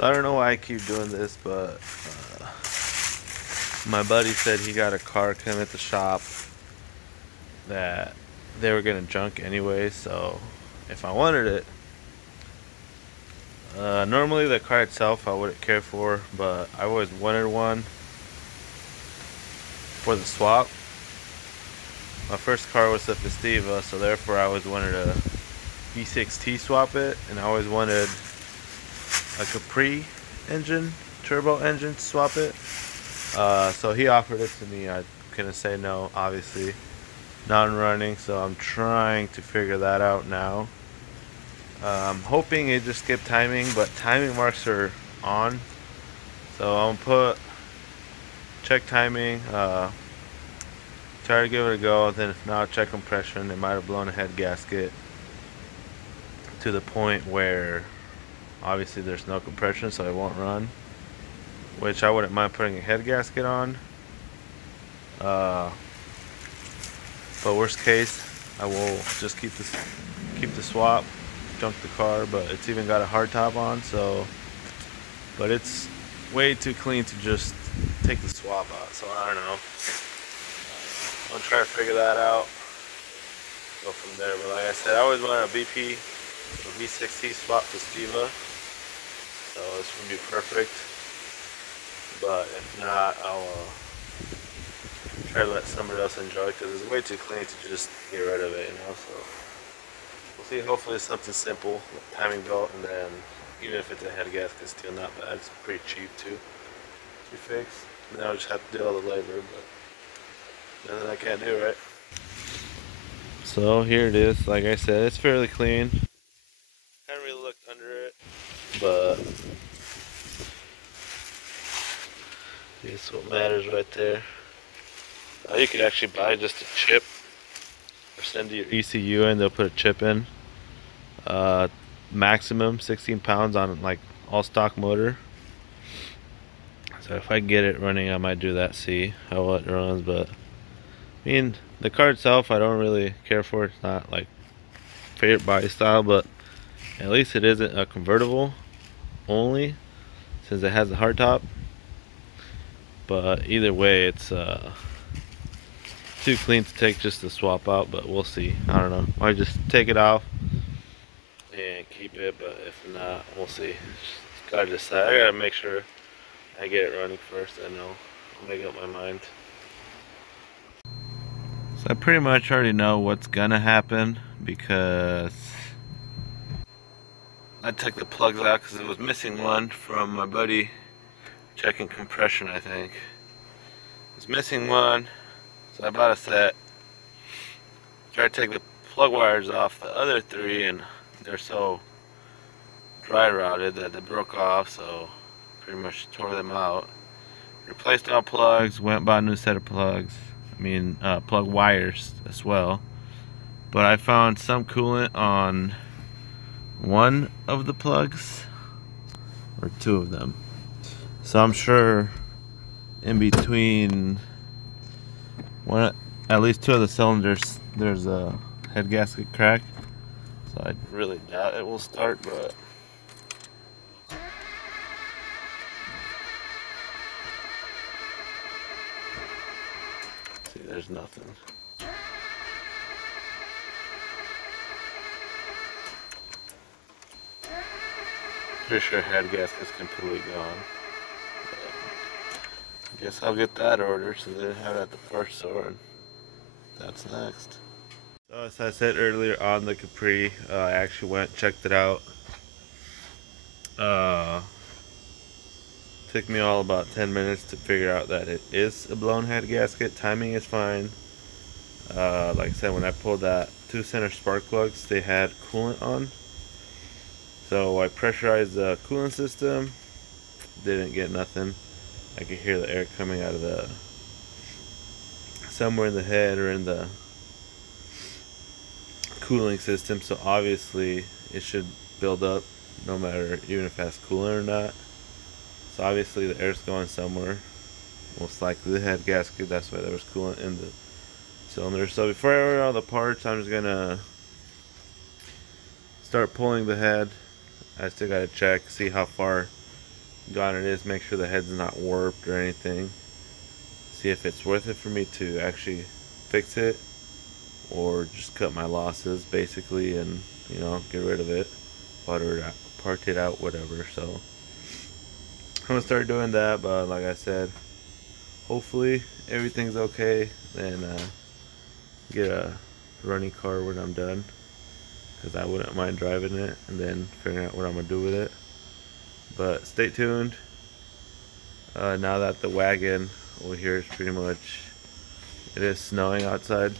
So I don't know why I keep doing this, but my buddy said he got a car come at the shop that they were gonna junk anyway. So if I wanted it, normally the car itself I wouldn't care for, but I always wanted one for the swap. My first car was the Festiva, so therefore I always wanted a V6T swap it, and I always wanted a Capri engine, turbo engine to swap it. So he offered it to me. I couldn't say no, obviously. Non-running, so I'm trying to figure that out now. I'm hoping it just skipped timing, but timing marks are on. So I'm gonna check timing, try to give it a go, then if not, check compression. It might have blown a head gasket to the point where obviously there's no compression, so it won't run, which I wouldn't mind putting a head gasket on. But worst case, I will just keep the swap, junk the car, but it's even got a hard top on, so, but it's way too clean to just take the swap out, so I don't know. I'm gonna try to figure that out, go from there. But like I said, I always wanted a BP, a V6T swap to Festiva, so this would be perfect. But if not, I'll try to let somebody else enjoy it because it's way too clean to just get rid of it, you know. So we'll see. Hopefully it's something simple, like timing belt, and then even if it's a head gasket, it's still not bad. It's pretty cheap too to fix. And then I'll just have to do all the labor, but nothing I can't do, right? So here it is. Like I said, it's fairly clean. Haven't really looked under it, but it's what matters right there. You could actually buy just a chip or send to your ECU and they'll put a chip in. Maximum 16 pounds on like all stock motor. So if I get it running, I might do that, see how well it runs. But I mean, the car itself, I don't really care for. It's not like favorite body style, but at least it isn't a convertible only, since it has a hardtop. But either way, it's too clean to take just to swap out, but we'll see. I don't know. Might just take it off and keep it, but if not, we'll see. Just gotta decide. I gotta make sure I get it running first, and I'll make up my mind. So I pretty much already know what's gonna happen because I took the plugs out because it was missing one from my buddy checking compression, I think. It was missing one, so I bought a set. Tried to take the plug wires off the other three, and they're so dry rotted that they broke off, so pretty much tore them out. Replaced all plugs, went bought a new set of plugs. I mean, plug wires as well. But I found some coolant on one of the plugs, or two of them. So I'm sure in between at least two of the cylinders, there's a head gasket crack. So I really doubt it will start, but see, there's nothing. Pretty sure head gasket's completely gone. But I guess I'll get that ordered so they have it at the first store, and that's next. So as I said earlier on the Capri, I actually went and checked it out. Took me all about 10 minutes to figure out that it is a blown head gasket. Timing is fine. Like I said, when I pulled that two center spark plugs, they had coolant on. So I pressurized the coolant system, didn't get nothing. I could hear the air coming out of the somewhere in the head or in the cooling system, so obviously it should build up no matter even if it has coolant or not. So obviously the air's going somewhere, most likely the head gasket. That's why there was coolant in the cylinder. So before I order all the parts, I'm just gonna start pulling the head. I still gotta check, see how far gone it is, make sure the head's not warped or anything. See if it's worth it for me to actually fix it or just cut my losses basically, and get rid of it, part it out, whatever. So I'm gonna start doing that, but like I said, hopefully everything's okay. Then get a running car when I'm done, because I wouldn't mind driving it and then figuring out what I'm gonna do with it. But stay tuned. Now that the wagon over here is pretty much, it is snowing outside,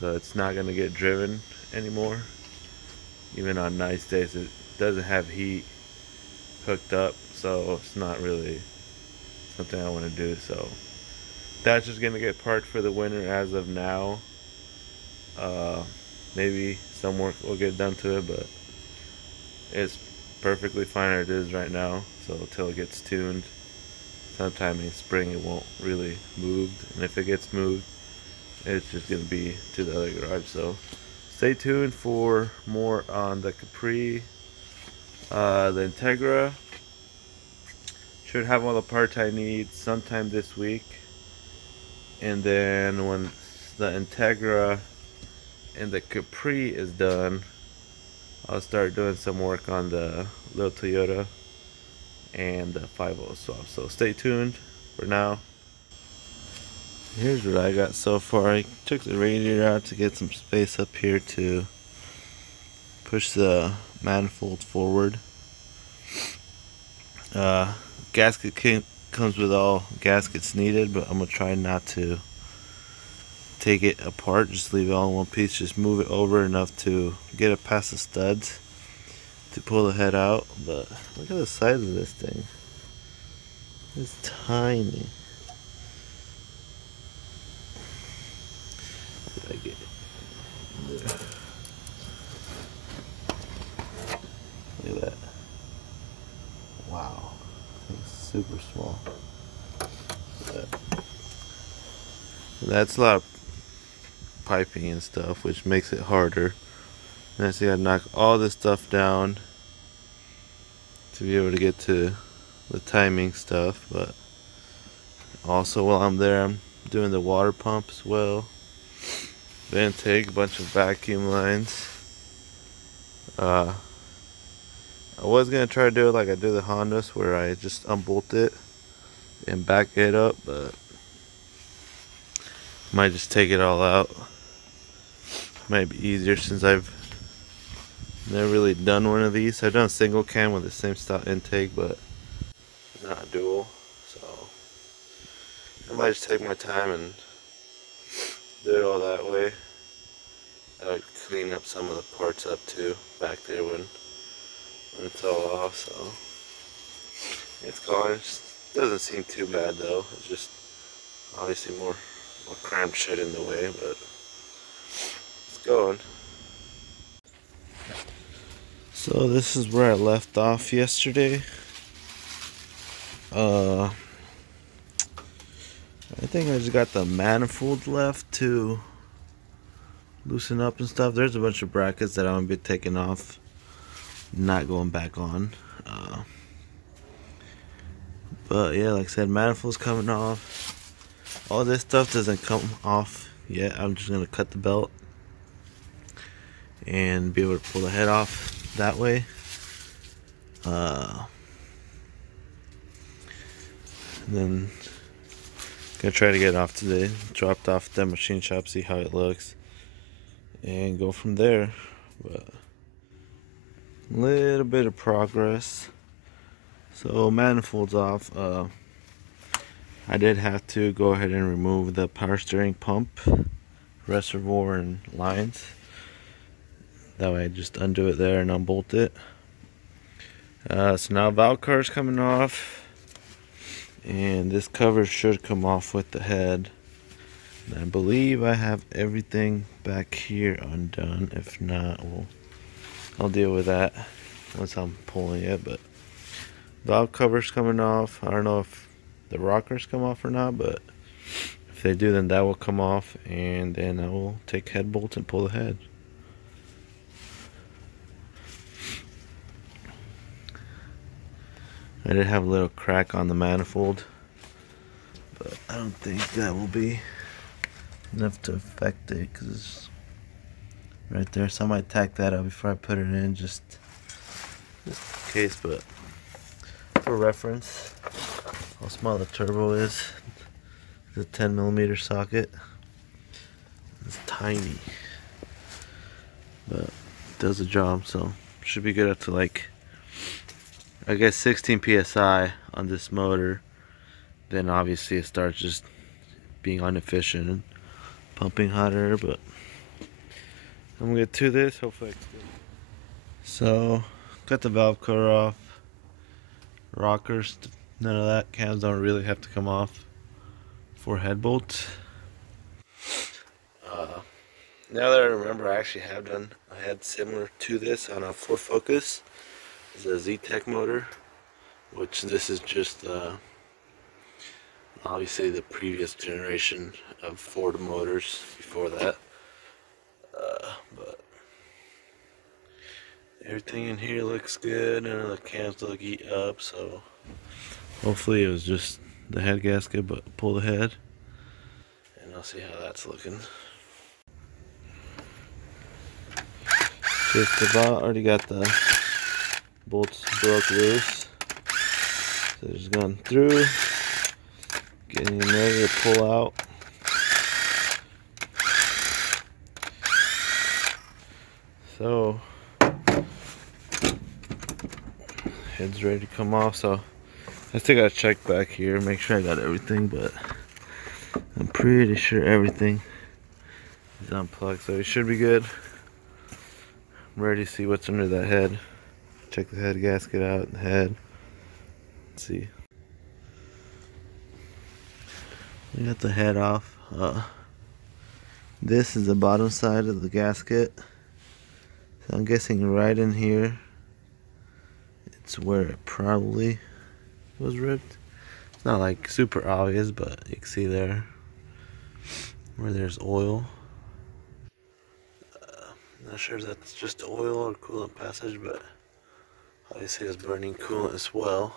so it's not gonna get driven anymore. Even on nice days, it doesn't have heat hooked up, so it's not really something I want to do. So that's just gonna get parked for the winter as of now. Maybe some work will get done to it, but it's perfectly fine as it is right now. So until it gets tuned, sometime in spring, it won't really move, and if it gets moved, it's just gonna be to the other garage. So stay tuned for more on the Capri. The Integra should have all the parts I need sometime this week, and then when the Integra and the Capri is done, I'll start doing some work on the little Toyota and the 5.0 swap. So stay tuned for now. Here's what I got so far. I took the radiator out to get some space up here to push the manifold forward. Gasket comes with all gaskets needed, but I'm gonna try not to take it apart, just leave it all in one piece. Just move it over enough to get it past the studs to pull the head out. But look at the size of this thing. It's tiny. Did I get it? There. Look at that. Wow. It's super small. That's a lot of piping and stuff, which makes it harder. And I see I knock all this stuff down to be able to get to the timing stuff. But also while I'm there, I'm doing the water pump as well. The intake, a bunch of vacuum lines. I was gonna try to do it like I do the Hondas, where I just unbolt it and back it up, but might just take it all out. Might be easier since I've never really done one of these. I've done single cam with the same style intake, but not dual. So I might just take my time and do it all that way. I would clean up some of the parts up too back there when it's all off. So it's gone. It doesn't seem too bad though. It's just obviously more cramped shit in the way, but it's going. So this is where I left off yesterday. I think I just got the manifold left to loosen up and stuff. There's a bunch of brackets that I'm gonna be taking off, not going back on. But yeah, like I said, manifold's coming off. All this stuff doesn't come off yet. I'm just gonna cut the belt and be able to pull the head off that way. And then gonna try to get it off today. Dropped off at the machine shop, see how it looks, and go from there. But a little bit of progress. So manifold's off. I did have to go ahead and remove the power steering pump, reservoir, and lines. That way I just undo it there and unbolt it. So now valve cover's coming off, and this cover should come off with the head. And I believe I have everything back here undone. If not, I'll deal with that once I'm pulling it. But valve cover's coming off. I don't know if the rockers come off or not, but if they do, then that will come off, and then I will take head bolts and pull the head. I did have a little crack on the manifold, but I don't think that will be enough to affect it because it's right there. So I might tack that up before I put it in, just in case. But for reference, how small the turbo is. It's a 10mm socket. It's tiny, but it does the job. So should be good up to like, I guess, 16 psi on this motor. Then obviously it starts just being inefficient and pumping hotter. But I'm gonna get to this. Hopefully I can do it. So got the valve cover off. Rockers, none of that. Cams don't really have to come off. 4 head bolts. Now that I remember, I actually have done a head similar to this on a Ford Focus. It's a Z-Tech motor, which this is just obviously the previous generation of Ford motors before that. But everything in here looks good, and the cams look eat up, so hopefully it was just the head gasket, but pull the head and I'll see how that's looking. Just about already got the bolts broke loose, so just going through, getting them ready to pull out. So head's ready to come off, so I still gotta check back here, make sure I got everything, but I'm pretty sure everything is unplugged, so it should be good. I'm ready to see what's under that head. Check the head gasket out, the head. Let's see. We got the head off. This is the bottom side of the gasket. So I'm guessing right in here, it's where it probably was ripped. It's not like super obvious, but you can see there where there's oil. Not sure if that's just oil or coolant passage, but obviously it's burning coolant as well.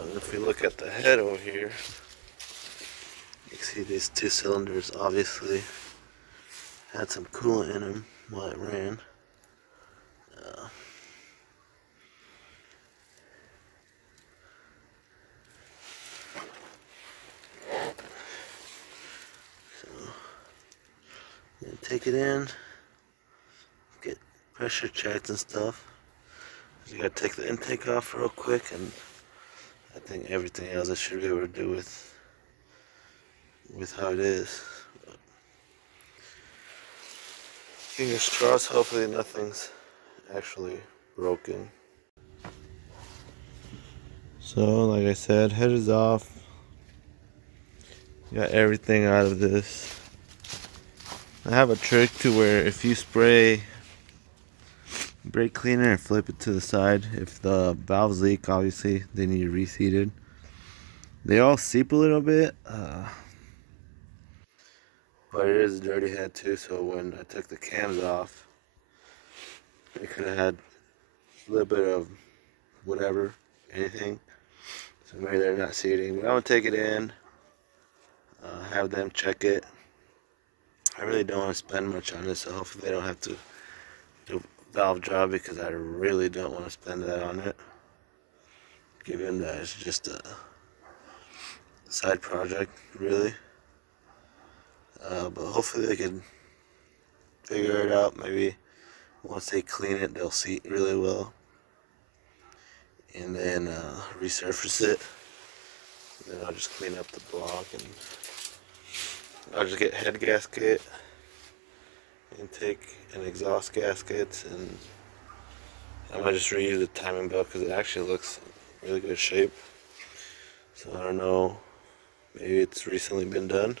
And if we look at the head over here, you can see these 2 cylinders obviously had some coolant in them while it ran. Take it in, get pressure checked and stuff. You gotta take the intake off real quick, and I think everything else I should be able to do with how it is. But fingers crossed, hopefully nothing's actually broken. So like I said, head is off. Got everything out of this. I have a trick to where if you spray brake cleaner and flip it to the side, if the valves leak, obviously they need reseated. They all seep a little bit, but it is a dirty head too, so when I took the cams off, it could have had a little bit of whatever, anything, so maybe they're not seating. But I'm going to take it in, have them check it. I really don't want to spend much on this, so hopefully they don't have to do a valve job, because I really don't want to spend that on it, given that it's just a side project, really. But hopefully they can figure it out. Maybe once they clean it, they'll seat really well, and then resurface it. And then I'll just clean up the block, and I'll just get head gasket, intake, and exhaust gaskets, and I might just reuse the timing belt because it actually looks in really good shape. So I don't know, maybe it's recently been done.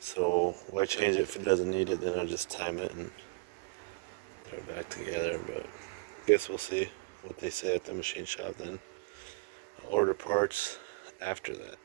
So why change it if it doesn't need it? Then I'll just time it and throw it back together. But I guess we'll see what they say at the machine shop then. I'll order parts after that.